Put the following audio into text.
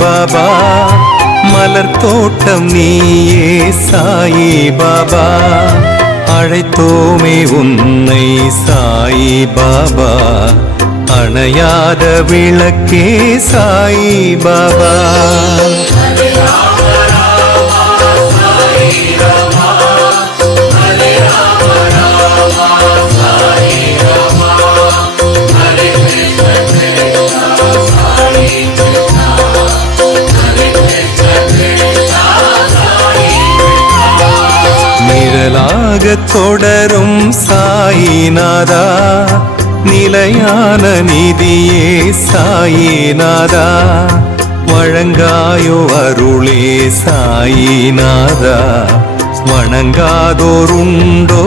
பாபா, மலர் தோட்டம் நீயே சாயி பாபா, அழைத்தோமே உன்னை சாயி பாபா, அணையாத விளக்கே சாயி பாபா. நிழலாக தொடரும் சாயிநாதா, நிலையான நிதியே சாயிநாதா, வழங்காயோ அருளே சாயிநாதா, வணங்காதோருண்டோ